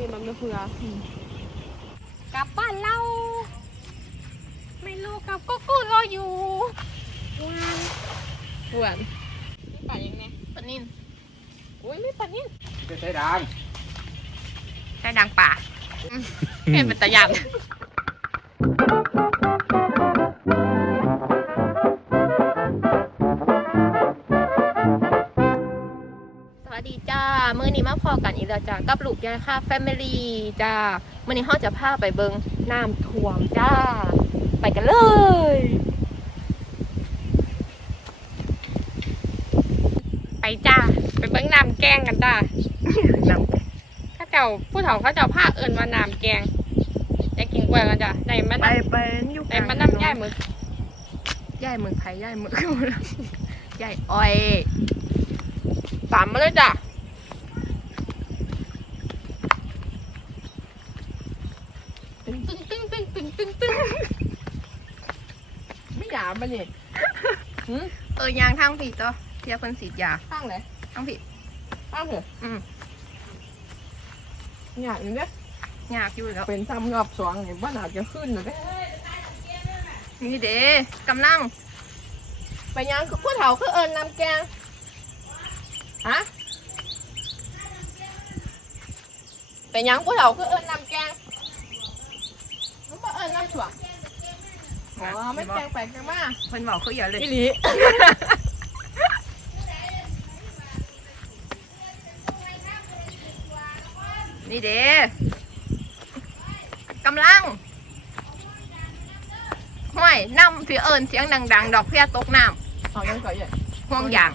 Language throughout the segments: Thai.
นี่มันไม่เผื่อกลับบ้านเรา ไม่รู้กับก็กูรออยู่วาวเผื่อนนี่ป่ายังไงปานินอุ้ยไม่ป่านินใช้ดังได้ดังป่าเป็นตะยัน นี้มาพอกันอีกแล้วจ้ากับลูกยายค่ะแฟมิลี่จ้ามื้อนี้เฮาจะพาไปเบิงน้ำท่วมจ้า ไปกันเลยไปจ้าไปเบิ้งน้ำแกงกันจ้าน้ำข้าเจ้าผู้เฒ่าเข้าเจ้าภาคเอิญว่าน้ำแกงจะกินกล้วยกันจ้ะในมันไปน้ำไปอยู่ในมันน้ำย่ายหมึกย่ายหมึกไผ่ย่ายหมึกย่ายอ้อยตามมาเลยจ้ะ ตึ้งตึ้งตึ้งตึ้งตึ้งตึ้งตึ้ง ไม่หยาบมันนี่หืมเออยางทางผิดตัวเทียบเพิ่นสีดยาข้างไหนทางผิดข้างเหรออืมหยาบอย่างเนี้ยยากอยู่แล้วเป็นซ้ำรอบสองเนี่ยว่าอาจจะขึ้นหรือไงนี่เด้กำลัง ไปยังคือผู้เฒ่าคือเอิญน้ำแกงฮะไปยังผู้เฒ่าคือเอิญน้ำแกงมันบ่เอิญน้ำถั่ว อ๋อไม่แกงไปแกงมาเพิ่นบอกเขาอย่าเลยอีหลีนี่เด้กำลังห้วยน้ำที่เอิญเสียงดัง ๆ ดอกเพี้ยตกน้เอายังก่อนใหญ่ำห่วงยาง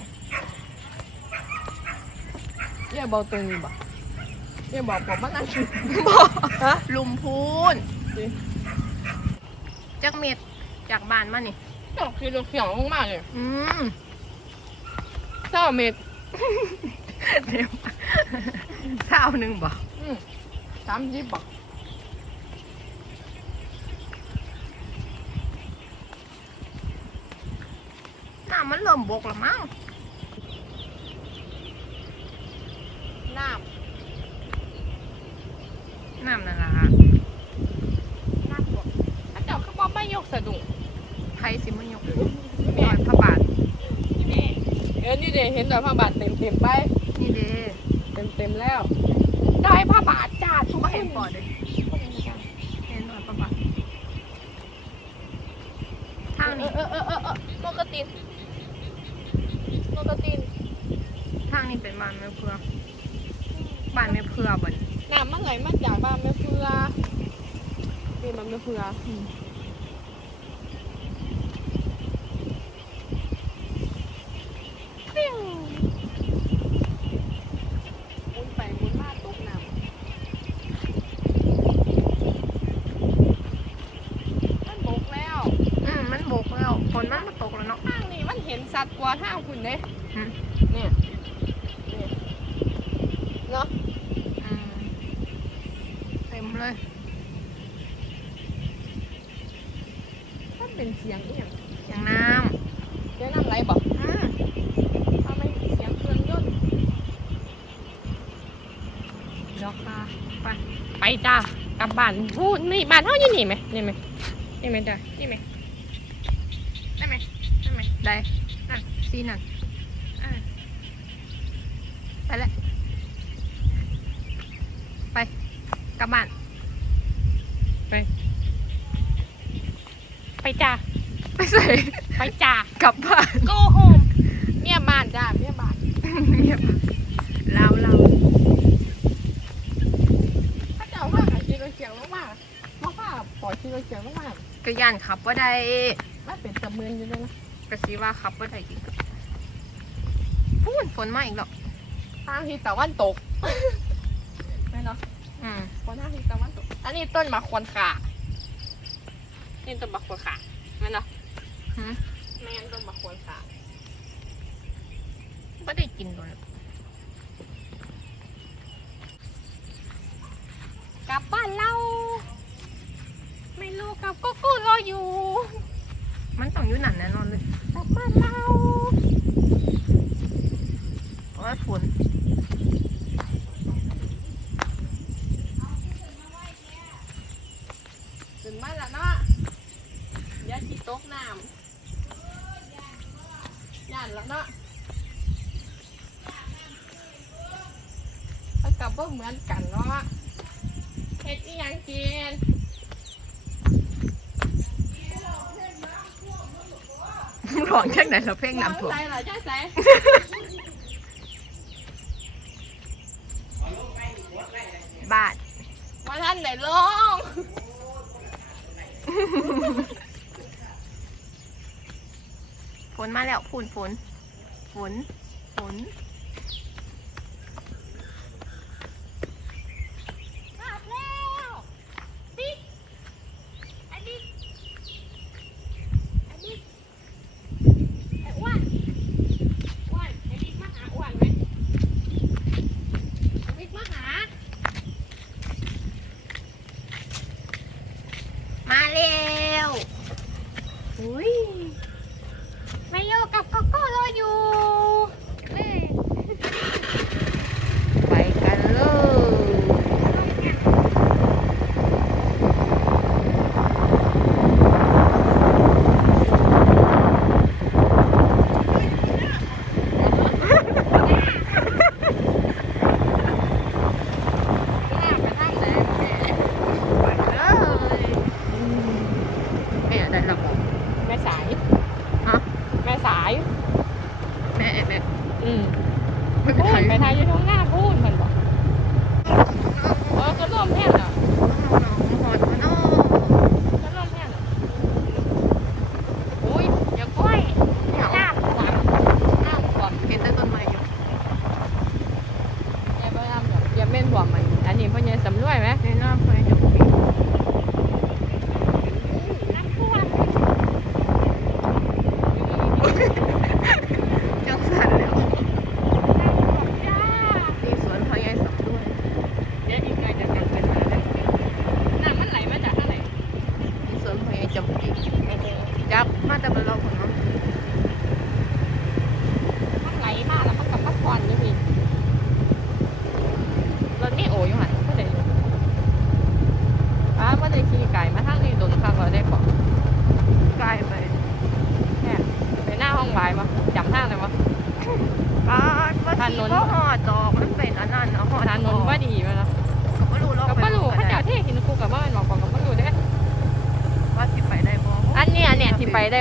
เย่เบาตรงนี้บ่เย่บอกผมว่านั่งชิลุมพูนจักเม็ด จากบ้านมานี่ดอกคือดอกเขียวมากๆเลยอืมเจ้าเม็ดเดี๋ยวเท่าหนึ่งบ่อืมสามสิบบ่น้ำมันเริ่มบกแล้วมั้งน้น้ำนั่นล่ะำน้ำบ่ถ้าเจ้าคือบ่ไม่ยกสะดุ้ง ไทยสิมันยกลอยพระบาทนี่แม่เออนี่เด้เห็นดอกผ้าบาทเต็มเต็มๆไป นี่เด้เต็มเต็มๆแล้วได้ผ้าบาทจ้าทุกก็คเห็นนปอดเลยเห็นรอยพระบาททางเอนี้อเออเออเออเออโมกตินโมกตินทางนี้เป็นบ้านแม่เพื่อบ้านแม่เพื่อบ่นน้ำมันไหลมาจากบ้านแม่เฟือนี่มันแม่เฟืออปิ้วหมุนไปหมุนมาตกน้ำมันบกแล้ว อืมมันบกแล้วฝนมันมาตกแล้วเนาะ ทางนี้มันเห็นสัตว์กว่าทางคุณเด้ อืม เนี่ยเนี่ยเนาะ อืม เต็มเลยมันเป็นเสียงเอียงเสียงน้เสียงน้ำไหลบอกำอืมทำไมเสียงเครื่องยนต์ดอกค่ะไปไปจ้ากลับบ้านพูดนี่บ้านเฮาอยู่นี่ไหมนี่ไหมนี่ไหมจ้ะนี่ไหมได้ไหมได้ไหมได้นั่นซีนั่นอ่าไปแล้วไปกลับบ้าน ไปใส่ไปจ่ากลับบ้าน go home เมียบ้านจ้าเมียบ้านเงียบเราเราถ้าเจ้าว่ากับชีโรเสียงลงมาเพราะว่าปล่อยชีโรเสียงลงมาก็ย่านขับว่าได้มันเป็นตะเมือนอยู่เลยนะกะซีว่าขับว่าได้อีกพูดฝนมาอีกแล้วทางที่ตะวันตกไม่เนาะอืมคนทางที่ตะวันตก อันนี้ต้นมะขวนขานี่ต้นมะขวนขาไม่เนาะ หืมไม่งั้นต้นมะขวนขาไม่ได้กินเลย ยังกินร้องจังไหนเราเพ่งน้ำถั่วส่อจ้าใส่บาทมาท่านไหนลงฝนมาแล้วฝนฝนฝนฝน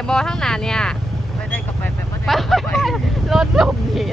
บอทั้งนานเนี่ย ไม่ได้กลับไปแบบไม่ได้กลับไป รถหลบหนี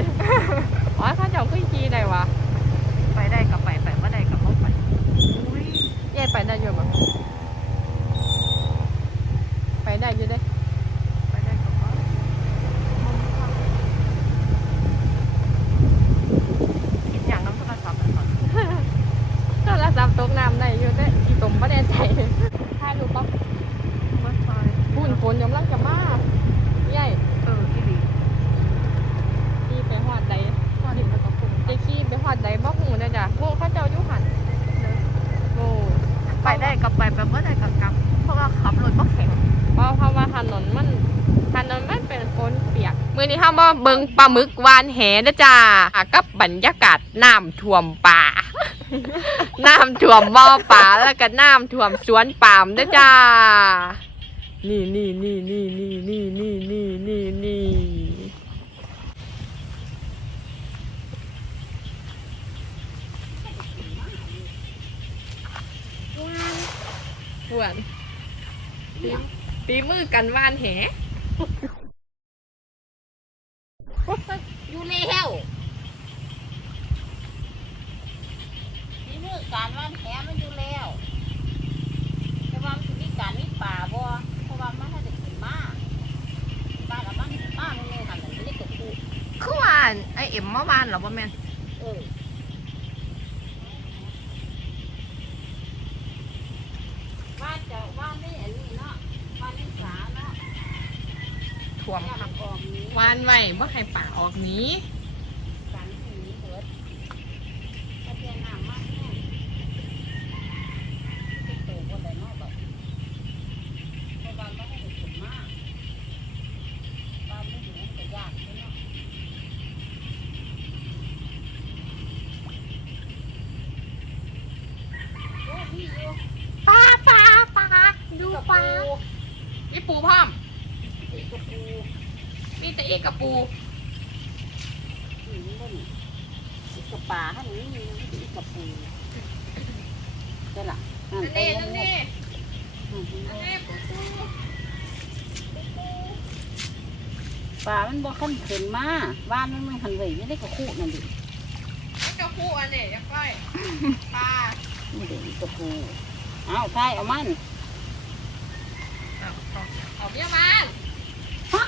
มาเบิงปลาหมึกวานแหนะจ้ากับบรรยากาศน้ำท่วมป่า น้ำท่วมบ่อป่าแล้วก็น้ำท่วมสวนปามนะจ้า นี่นี่นี่นี่นี่นี่นี่นี่นี่นี่ปวนตีมือกันว่านแห อยู่แล้วนี่มือการว่านแหมันอยู่แล้ว แต่ว่ามันมีการมีป่าบ่เพราะว่ามันน่าจะขึ้นมาบ้านงบ้านมาเร็วๆกันเลยไม่ได้เกิดขึ้นคือว่าไอเอ็มเมื่อวานเหรอพ่อแม่เออานไว้บ่ให้ป่าออกนี้สันสีเดกระเทียนอ่ำมากแน่ติดตัวบนไหนนอกแบบบางบ้านไม่ถึงมากบานไม่อยู่ก็ยากใช่ไหมโอ้พี่ดูป้าป้าป้าดูป้าปูพี่ปูพ่อมติดกับปู นี่อีกกระป่าให้นี่มีอีกกระปูได้ละนั่นนี่นั่นนี่อืมนั่นนี่ปูปูป่ามันบ่ขั้นขึ้นมาว่านมันมันหันไหวไม่ได้กระคู่นั่นดิแล้วจะปูอันนี้จะก้อยปลานี่เด็กกระปูเอาใช่เอามันเอาเอาเอาเบี้ยมันใช่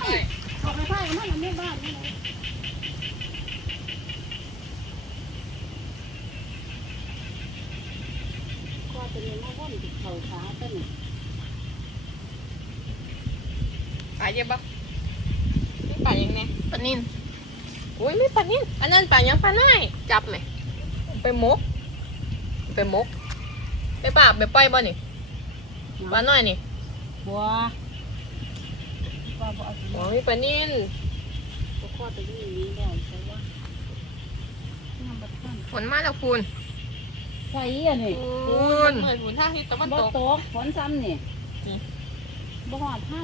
เอาไปใช่เอามันเอาแม่บ้านนี่เลยก็จะมีมาว่อนติดเขาขาต้นปลาเยอะปะนี่ปลายังไงปลานินอุ้ยไม่ปลานิ่อันนั้นปลายังปลาหน่ายจับไหมไปมก ไปมกไปปราบไปปล่อยบ่นี่ปลาน้อยนี่บัว บัวบัวเอาสิโอ้ยปลานิ่นบัวข้อตัวนี้มีแล้วใช่ว่าน้ำบัดท่านฝนมาแล้วคุณใช่อะนี่คุณเหมือนฝนท่าที่ตะวันบ่ตกตกฝนซ้ำนี่นี่บ่หอดเท่า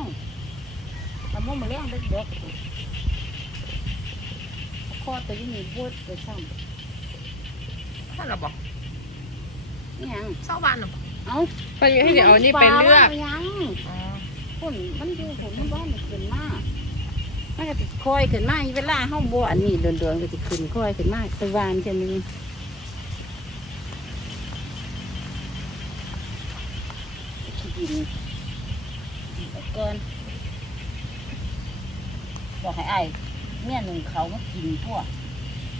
แต่ว่ามาเลี้ยงเด็กเด็กข้อตัวนี้มีบวชไปซ้ถ้าเราบอกำนี่ยังเศร้าบ้านหรอเอาไปให้เดี๋ยวเอานี่ไปเลือกปาว่ายัง คนมันอยู่ผมมันบ้านมันขึ้นมากมันก็ติคอยขึ้นมาเวลาเฮาบ่อันนี้เดือนๆก็สิขึ้นคอยขึ้นมาไปวานจะมีขี้ดินอาก่อนบอกให้ไอ้ายเมียหนึ่งเขามากินพวก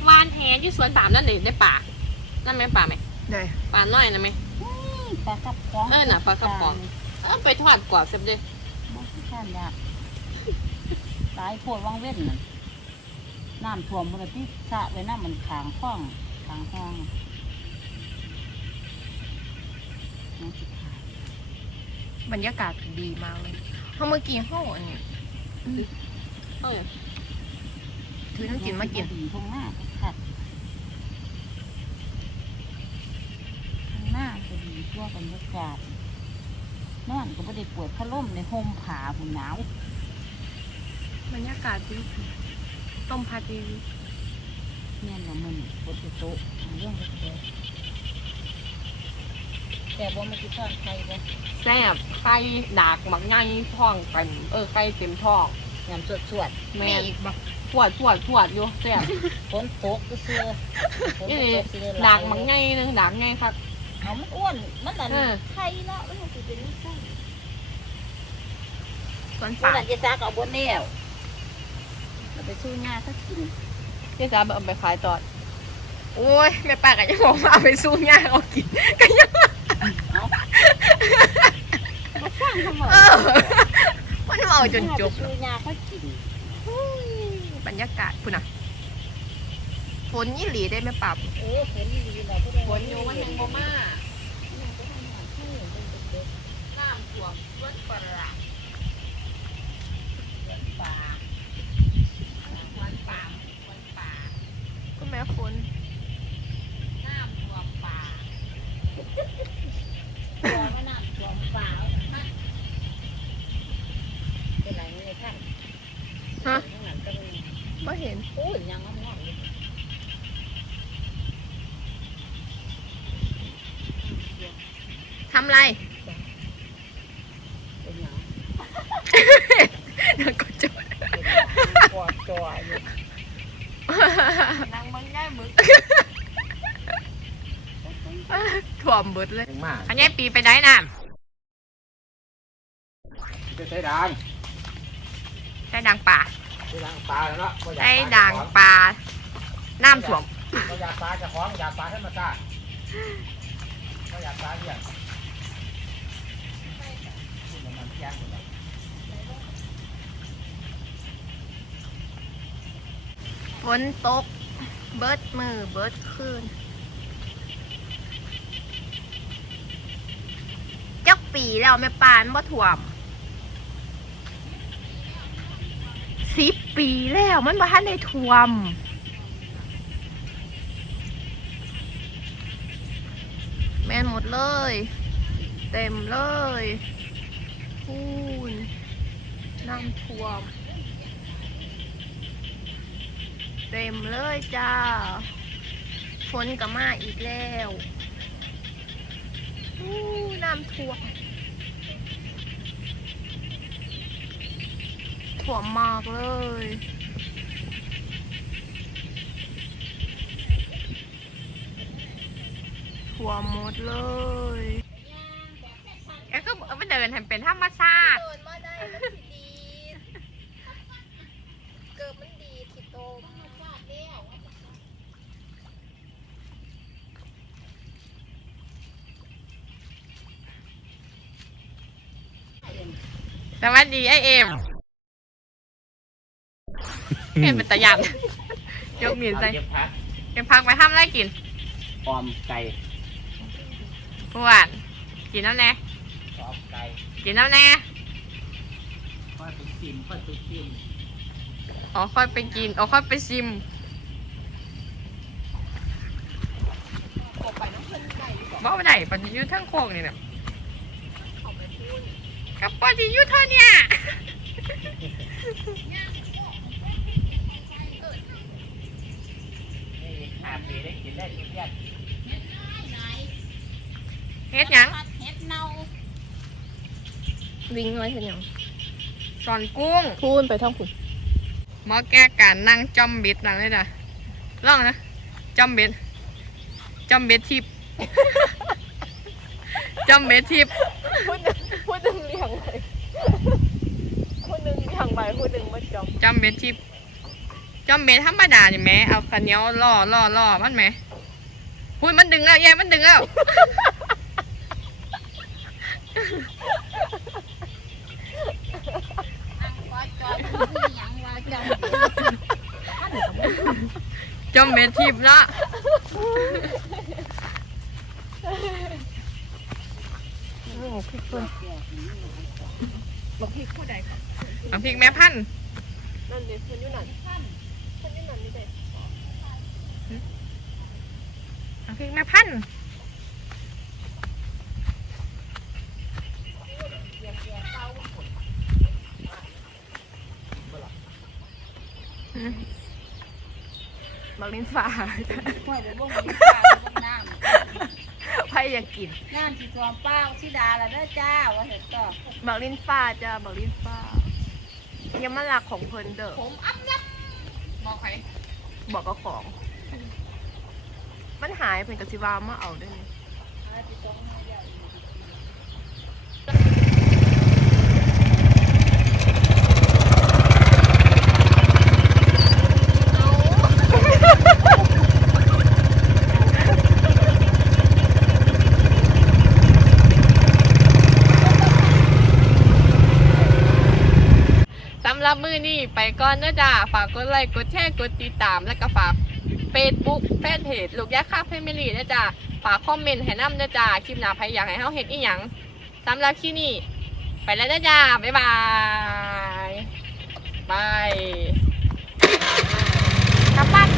วานแหอยู่สวนปามนั่นเลยได้ป่านั่นไหมป่าไหมได้ปลาน้อยนะไหมปลากับของเออน่ะปลากระป๋องเออไปทอดกรอบเสร็จเลยบ่ขี้ข้านยากตายโพดวังเว้นน่ะน้ำท่วมมันที่สระไว้น้ำมันขางคล้องขางห้องน้ำสิขาดบรรยากาศดีมากเลยเพราะเมื่อกี้ห้องอันนี้เออถือน้ำกินมากินดีตรงหน้าก็ขัดข้างหน้าก็ดีทั่วบรรยากาศ นอนก็ไม่ได้ปวดพัดลมในห่มผาหุ่นหนาวบรรยากาศดีต้มผัดดีแม่นละมันปวดโต๊ะเอาเรื่องเล็กๆแต่ว่ามันจะซ่อนใครบ่แซ่บไข่ดากหมักไงท้องกันเออไข่เต็มท้องยำสวดสวดแม่นอีกบ่ปวดปวดปวดอยู่แซ่บฝนตกก็เสือฝนนี่ตกเสือดากหมักไงนึงดากไงครับ เอามันอ้วน มันนั่นเออไข่ละมันจะเป็นนิสัยสวนมันป่านั่นจะซักเอาบนแนวเราไปสู้หน้าสักกินเจ๊จ๋าเอาไปขายตอด โอ้ยแม่ป้าก็ยังบอกว่าเอาไปสู้ย่างเอากินก็ยังเอามาสร้างทำไมเออมันเอาจนจบไปสู้หน้าเขากินบรรยากาศคุณน่ะฝนยี่หลีได้ไหมป้าเออฝนดีเราก็ได้ฝนอยู่มันยังบ่มาน้ำท่วมรถปลา ป่า วันป่าวันป่า คุณแม่ฝน น้ำท่วมป่า ตัวมันน้ำท่วมป่าเป็นไรไม่ได้ท่าน ฮะ ข้างหลังก็มี ไม่เห็น โอ้ยยังงอนๆอยู่ ทำไรเป็นหยังนางก็จดเป็นหยังปวดจอยอยู่นางมันง่ายมึกถ่วมเบิดเลยเก่งมากอันนี้ปีไปได้น้จะใช้ด่างำได้ดังป่าใช้ด่างปลาแล้วเนาะบ่อยากได้ปลาดังเจ้าของป่าน้ำถ่วมบ่อยากปลาเจะของอยากปลาธรรมชาติบ่อยากปลาเหี้ย ยงฝนตก เบิดมือ เบิดคืนจักปีแล้วแม่ปานบ่ถ่วมสิบปีแล้วมันบ่ทันได้ถ่วมแม่นหมดเลย เต็มเลย พูนน้ำท่วม เต็มเลยจ้า ฝนก็มาอีกแล้วอู้น้ำท่วมท่วมมากเลยท่วมหมดเลย เอาไปเดินให้เป็นธรรมชาติเดินมาได้มันสิดีเกิดมันดีสิโตมสวัสดีไอเอ็มเอ็มเป็นตะยันยกมีดใส่เก็บพักเอ็มพักไปทำอะไรกินออมไก่พวนกินน้ำแน่ ออมไก่กินน้ำแน่ค่อยไปชิมค่อยไปชิมอ๋อค่อยไปกินอ๋อค่อยไปชิมออกไปน้ำเพิ่นไก่ดีกว่าบ่ได้ปัจจุบันทั้งโคกนี่เนี่ยเอาไปพูดกับปัจจุบันเท่าเนี่ยนี่หาปีได้กินได้ทุกอย่างเฮ็ดหยังผัดเห็ดเน่า วิ่งไว้เห็นยังสอนกุ้ง พูนไปท่องคุณหมอแก้การนั่งจอมเบ็ดนั่งเลยจ้ะลองนะจอมเบ็ดจอมเบ็ดทิพย์ จอมเบ็ดทิพย์พูดพูดหนึ่งเลี้ยงเลยพูดหนึ่งเลี้ยงไปพูดหนึ่งมาจอมจอมเบ็ดทิพย์จอมเบ็ดธรรมดานี่แหมเอาขันเหนียวล่อล่อล่อมันไหมพูดมันดึงแล้วแย่มันดึงแล้ว อังกอ จอยมันมีหยังว่าจังจอมเบ็ดทิพย์เนาะโอ้พริกเพิ่นบอกพริกผู้ใดก่อนเอาพริกแม่พันธุ์นั่นเด็กเพิ่นอยู่นั่นเพิ่นอยู่นั่นนี่เด็กเอาพริกแม่พันธุ์ บักลิ้นฟ้าห้วยไปบ่งมีปลาบ่งน้ำใครอยากกินน้ำสิตัวเป้าสิดาละเด้อจ้าว่าเห็ดก็บักลิ้นฟ้าจ้าบักลิ้นฟ้าอยังมาหลักของเพิ่นเด้อผมอัพยับบอกใครบอกกับของ มันหายเพิ่นกสิว่ามาเอาได้นี่ อะไรสิต้องมาเดี๋ยวอีก สำหรับมือนี้ ไปก่อนเด้อจ้าฝากกดไลค์กดแชร์กดติดตามแล้วก็ฝาก Facebook แฟนเพจลูกยาค่าแฟมิลี่นะจ้าฝากคอมเมนต์ให้น้ำนะจ้าคลิปหน้าใครอยากให้เฮาเห็ดอีหยังสำหรับที่นี่ ไปแล้วนะจ้าบ๊ายบายบายกลับบ้าน